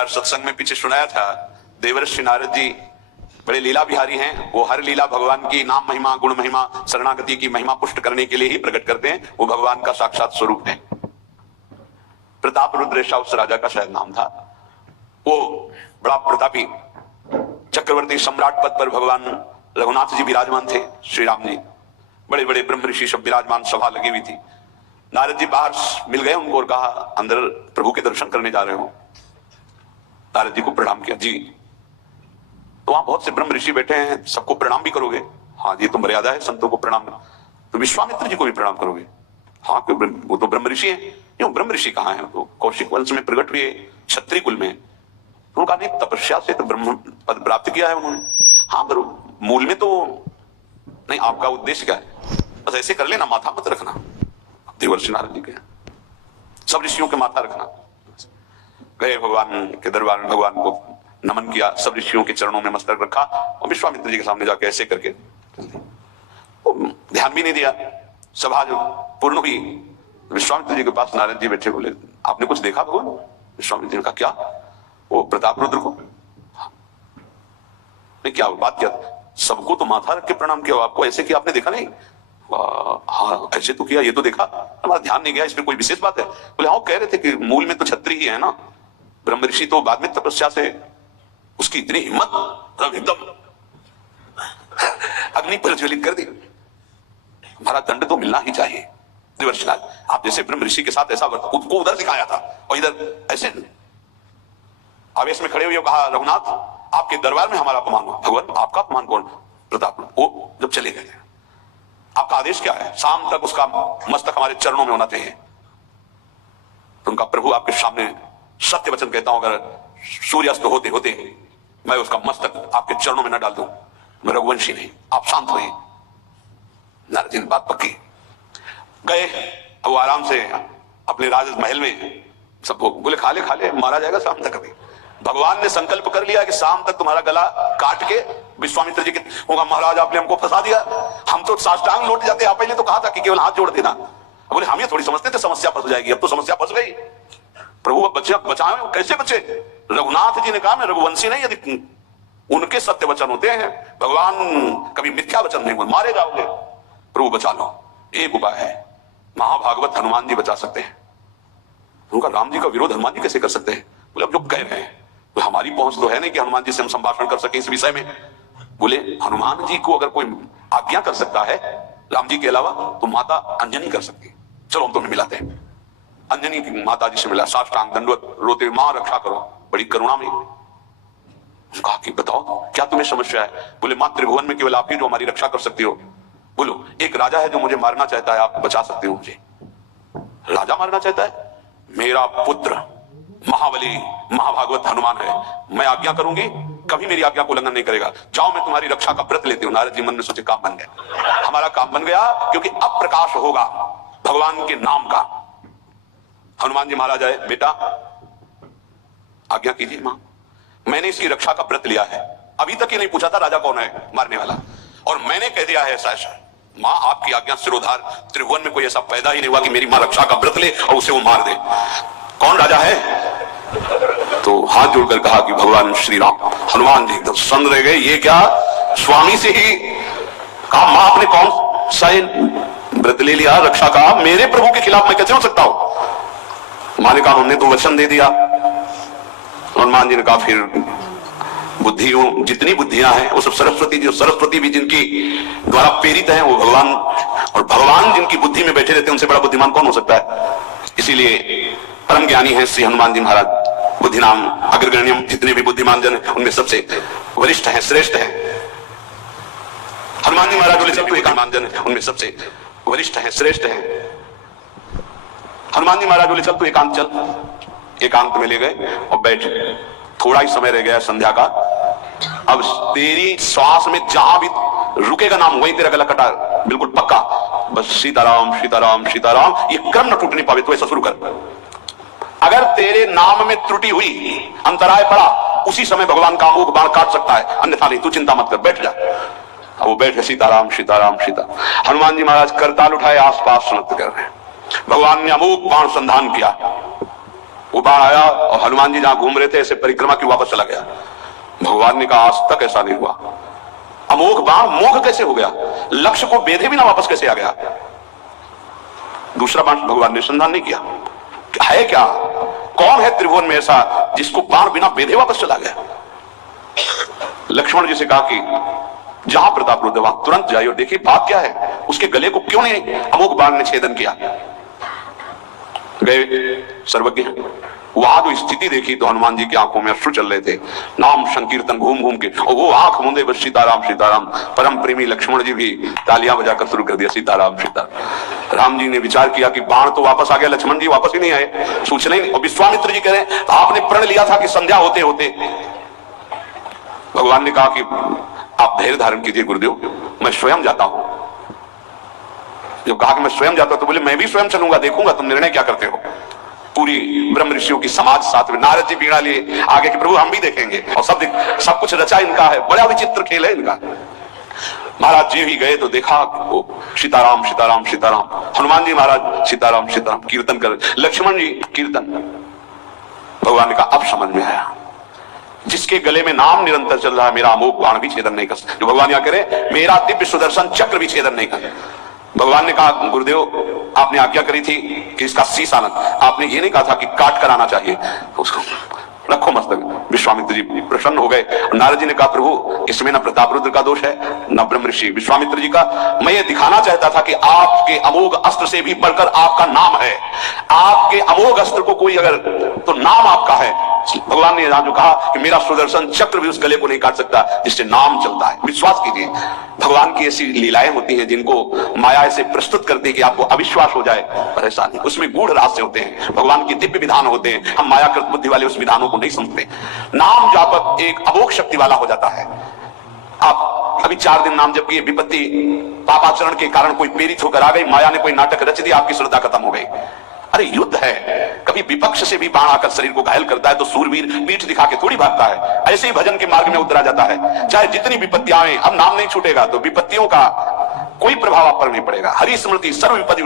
बार सत्संग में पीछे सुनाया था, देवर्षि नारद जी बड़े लीला बिहारी हैं। वो हर लीला भगवान की नाम महिमा, गुण महिमा, शरणागति की महिमा पुष्ट करने के लिए ही प्रकट करते हैं। वो भगवान का साक्षात स्वरूप है। प्रताप रुद्रेशा उस राजा का शायद नाम था। वो बड़ा प्रतापी चक्रवर्ती सम्राट पद पर भगवान रघुनाथ जी विराजमान थे। श्री राम जी, बड़े बड़े ब्रह्म ऋषि सब विराजमान, सभा लगी हुई थी। नारद जी बाहर मिल गए उनको और कहा, अंदर प्रभु के दर्शन करने जा रहे हो। नारद जी को प्रणाम किया। जी, तो वहां बहुत से ब्रह्म ऋषि बैठे हैं, सबको प्रणाम भी करोगे? हाँ जी, तो मर्यादा है संतों को प्रणाम। तो विश्वामित्र जी को भी प्रणाम करोगे? हाँ, वो तो ब्रह्म ऋषि है। क्यों, ब्रह्म ऋषि कहाँ है? तो कौशिक वंश में प्रकट हुए, क्षत्रिय कुल में। तो उनका नहीं, तपस्या से तो ब्रह्म पद प्राप्त किया है उन्होंने। हाँ, मूल में तो नहीं। आपका उद्देश्य क्या है? बस ऐसे कर लेना, माथा मत रखना। देवर्षि नारद जी के सब ऋषियों के माथा रखना। गए भगवान के दरबार में, भगवान को नमन किया, सब ऋषियों के चरणों में मस्तक रखा और विश्वामित्र जी के सामने जाके ऐसे करके ध्यान भी नहीं दिया। सभा जो पूर्ण हुई, विश्वामित्र जी के पास नारद जी बैठे, बोले, आपने कुछ देखा भगवान? विश्वामित्र जी ने कहा, क्या? वो प्रताप रुद्र को। नहीं, क्या बात? क्या सबको तो माथा रख के प्रणाम किया, आपको ऐसे किया, आपने देखा नहीं? हाँ, ऐसे तो किया, ये तो देखा, हमारा ध्यान नहीं गया, इसमें कोई विशेष बात है? बोले, हाँ, कह रहे थे कि मूल में तो छत्री ही है ना, ब्रह्म ऋषि तो बाद में तपस्या से, उसकी इतनी हिम्मत, एकदम अग्नि प्रज्वलित कर दी। हमारा दंड तो मिलना ही चाहिए। देवर्षि नारद, आप जैसे ब्रह्म ऋषि के साथ ऐसा उसको उधर दिखाया था और इधर ऐसे आवेश में खड़े हुए कहा, रघुनाथ, आपके दरबार में हमारा अपमान हुआ। भगवान, आपका अपमान कौन? प्रताप। वो जब चले गए, आपका आदेश क्या है? शाम तक उसका मस्तक हमारे चरणों में होना चाहिए। तो उनका प्रभु आपके सामने सत्य वचन कहता हूं, अगर सूर्यास्त होते होते मैं उसका मस्तक आपके चरणों में न डाल दूं, मैं रघुवंशी नहीं। आप शांत हुए। नारद जी ने बात पक्की। गए, अब वो आराम से अपने राजमहल में, सब बोले, खा ले, मारा जाएगा शाम तक। अभी भगवान ने संकल्प कर लिया कि शाम तक तुम्हारा गला काट के विश्वामित्र जी के होगा, महाराज आपने हमको फंसा दिया, हम तो साष्टांग लौट जाते। आप पहले तो कहा था कि केवल हाथ जोड़ देना। बोले, हम ये थोड़ी समझते थे समस्या फंस जाएगी, अब तो समस्या फंस गई। प्रभु अब बचाए, कैसे बचे? रघुनाथ जी ने कहा, मैं रघुवंशी नहीं, यदि उनके सत्य वचन होते हैं, भगवान कभी मिथ्या वचन नहीं बोलते, मारे जाओगे। प्रभु बचा लो। एक उपाय है, महाभागवत हनुमान जी बचा सकते हैं। उनका राम जी का विरोध हनुमान जी कैसे कर सकते हैं? बोले, अब जो कह रहे हैं तो हमारी पहुंच तो है नहीं कि हनुमान जी से हम संभाषण कर सके इस विषय में। बोले, हनुमान जी को अगर कोई आज्ञा कर सकता है राम जी के अलावा, तो माता अंजनी कर सकती। चलो हम तुम्हें मिलाते हैं। अंजनी की माता जी से मिला, साष्टांग दंडवत, रोते, मां रक्षा करो, बड़ी करुणा में। कहा कि बताओ क्या तुम्हें समस्या है? बोले, मां, त्रिभुवन में केवल आप ही जो हमारी रक्षा कर सकती हो। बोलो, एक राजा है जो मुझे मारना चाहता है, आप बचा सकते हो मुझे? राजा मारना चाहता है? मेरा पुत्र महाबली महाभागवत हनुमान है, मैं आज्ञा करूंगी, कभी मेरी आज्ञा को उल्लंघन नहीं करेगा। जाओ, मैं तुम्हारी रक्षा का व्रत लेती हूँ। नारद जी मन में सोचे, काम बन गया, हमारा काम बन गया, क्योंकि अब प्रकाश होगा भगवान के नाम का। हनुमान जी महाराज आए, बेटा आज्ञा कीजिए मां, मैंने इसकी रक्षा का व्रत लिया है। अभी तक ये नहीं पूछा था राजा कौन है मारने वाला, और मैंने कह दिया है ऐसा ऐसा। मां, आपकी आज्ञा सिरोधार, त्रिभुवन में कोई ऐसा पैदा ही नहीं हुआ कि मेरी मां रक्षा का व्रत ले और उसे वो मार दे। कौन राजा है? तो हाथ जोड़कर कहा कि भगवान श्री राम। हनुमान जी एकदम सन्न रह गए, ये क्या? स्वामी से ही कहा, मां आपने कौन सा व्रत ले लिया रक्षा का? मेरे प्रभु के खिलाफ मैं कैसे हो सकता हूं? मां ने कहा, उन्होंने तो वचन दे दिया। हनुमान जी ने कहा, फिर बुद्धियों जितनी बुद्धियां हैं वो सब सरस्वती जी, सरस्वती भी जिनकी द्वारा प्रेरित है वो भगवान, और भगवान जिनकी बुद्धि में बैठे रहते हैं उनसे बड़ा बुद्धिमान कौन हो सकता है? इसीलिए परम ज्ञानी है श्री हनुमान जी महाराज। बुद्धि नाम अग्रगण्यम, जितने भी बुद्धिमान जन उनमें सबसे वरिष्ठ है, श्रेष्ठ है हनुमान जी महाराज। बोले, सब तो एकांत जन उनमें सबसे वरिष्ठ है, श्रेष्ठ है हनुमान जी महाराज। बोले, चल तू एकांत चल। एकांत में ले गए और बैठ। थोड़ा ही समय रह गया संध्या का। अब तेरी श्वास में जहां भी रुकेगा नाम, वहीं तेरा गला कटा, बिल्कुल पक्का। बस सीताराम सीताराम सीताराम, ये क्रम न टूटने पावे, तो ऐसा शुरू कर। अगर तेरे नाम में त्रुटि हुई, अंतराय पड़ा, उसी समय भगवान का अमोघ बाण काट सकता है, अन्यथा नहीं। तू चिंता मत कर, बैठ जा। अब वो बैठे, सीताराम सीताराम सीता। हनुमान जी महाराज करताल उठाए, आसपास नृत्य कर रहे हैं। भगवान ने अमोघ बाण संधान किया। वो बाण आया और हनुमान जी जहां घूम रहे थे ऐसे परिक्रमा की वापस चला गया। भगवान ने कहा आज तक ऐसा नहीं हुआ, अमोघ बाण मोघ कैसे हो गया, लक्ष्य को बेधे बिना वापस कैसे आ गया। दूसरा बाण भगवान ने संधान नहीं किया, है क्या, कौन है त्रिभुवन में ऐसा जिसको बाण बिना बेधे वापस चला गया। लक्ष्मण जी से कहा कि जहां प्रतापरुद्र वहां तुरंत जाइए और देखिए बात क्या है, उसके गले को क्यों नहीं अमोघ बाण ने छेदन किया। गए सर्वज्ञ, वहां जो स्थिति देखी तो हनुमान जी की आंखों में अश्रु चल रहे थे, नाम संकीर्तन घूम घूम के, और वो आंख मूंदे बस सीताराम सीताराम। परम प्रेमी लक्ष्मण जी भी तालियां बजाकर शुरू कर दिया सीताराम सीताराम। राम जी ने विचार किया कि बाण तो वापस आ गया, लक्ष्मण जी वापस ही नहीं आए, सूचना ही नहीं। और विश्वामित्र जी कह रहे हैं आपने प्रण लिया था कि संध्या होते होते। भगवान ने कहा कि आप धैर्य धारण कीजिए गुरुदेव, मैं स्वयं जाता हूं। जब कहा कि मैं स्वयं जाता हूं तो बोले मैं भी स्वयं चलूंगा, देखूंगा तुम निर्णय क्या करते हो। पूरी ब्रह्म ऋषियों की समाज साथ में, नारद जी बीड़ा लिए आगे कि प्रभु हम भी देखेंगे, और सब कुछ रचा इनका है, बड़ा विचित्र खेल है इनका। महाराज जी ही गए तो देखा सीताराम सीताराम सीताराम। हनुमान जी महाराज सीताराम सीताराम कीर्तन कर, लक्ष्मण जी कीर्तन। भगवान ने कहा अब समझ में आया, जिसके गले में नाम निरंतर चल रहा है मेरा अमोघ बाण भी छेदन नहीं कर सकता, जो भगवान यहां करे मेरा दिव्य सुदर्शन चक्र भी छेदन नहीं कर। भगवान ने कहा गुरुदेव आपने आज्ञा करी थी कि इसका शीश आना, आपने ये नहीं कहा था कि काट कर आना चाहिए, उसको रखो मस्तक। विश्वामित्र जी प्रसन्न हो गए। नारद जी ने कहा प्रभु इसमें न प्रतापरुद्र का दोष है न ब्रह्म ऋषि विश्वामित्र जी का, मैं ये दिखाना चाहता था कि आपके अमोघ अस्त्र से भी बढ़कर आपका नाम है, आपके अमोघ अस्त्र को कोई अगर तो नाम आपका है। भगवान ने यहां जो कहा कि मेरा सुदर्शन चक्र भी उस गले को नहीं काट सकता जिससे नाम चलता है। विश्वास कीजिए भगवान की ऐसी लीलाएं होती हैं जिनको माया ऐसे प्रस्तुत करती है कि आपको अविश्वास हो जाए, पर ऐसा नहीं, उसमें गूढ़ रहस्य होते हैं, भगवान के दिव्य विधान होते हैं, हम मायाकृत बुद्धि वाले उस विधानों को नहीं समझते। नाम जापक एक अमोघ शक्ति वाला हो जाता है। आप अभी 4 दिन नाम जप किए, विपत्ति पापाचरण के कारण कोई प्रेरित होकर आ गई, माया ने कोई नाटक रच दिया, आपकी श्रद्धा खत्म हो गई। अरे युद्ध है, कभी विपक्ष से भी बाण आकर शरीर को घायल करता है तो सूरवीर पीठ दिखा के थोड़ी भागता है, ऐसे ही भजन के मार्ग में उतरा जाता है। चाहे जितनी विपत्तियां आए, अब नाम नहीं छूटेगा तो विपत्तियों का कोई प्रभाव आप पर नहीं पड़ेगा। हरि स्मृति सर्व विपत्ति